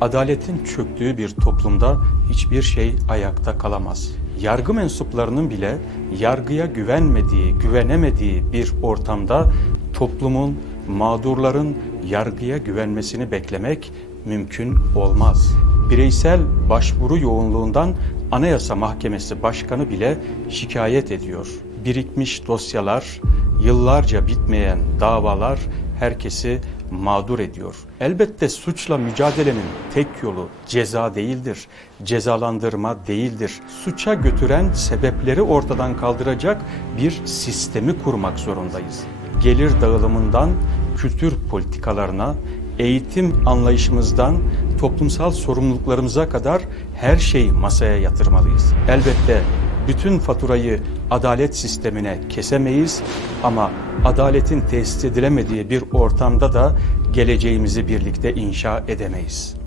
Adaletin çöktüğü bir toplumda hiçbir şey ayakta kalamaz. Yargı mensuplarının bile yargıya güvenmediği, güvenemediği bir ortamda toplumun, mağdurların yargıya güvenmesini beklemek mümkün olmaz. Bireysel başvuru yoğunluğundan Anayasa Mahkemesi Başkanı bile şikayet ediyor. Birikmiş dosyalar, yıllarca bitmeyen davalar herkesi mağdur ediyor. Elbette suçla mücadelenin tek yolu ceza değildir, cezalandırma değildir. Suça götüren sebepleri ortadan kaldıracak bir sistemi kurmak zorundayız. Gelir dağılımından kültür politikalarına, eğitim anlayışımızdan toplumsal sorumluluklarımıza kadar her şeyi masaya yatırmalıyız. Elbette bütün faturayı adalet sistemine kesemeyiz ama adaletin tesis edilemediği bir ortamda da geleceğimizi birlikte inşa edemeyiz.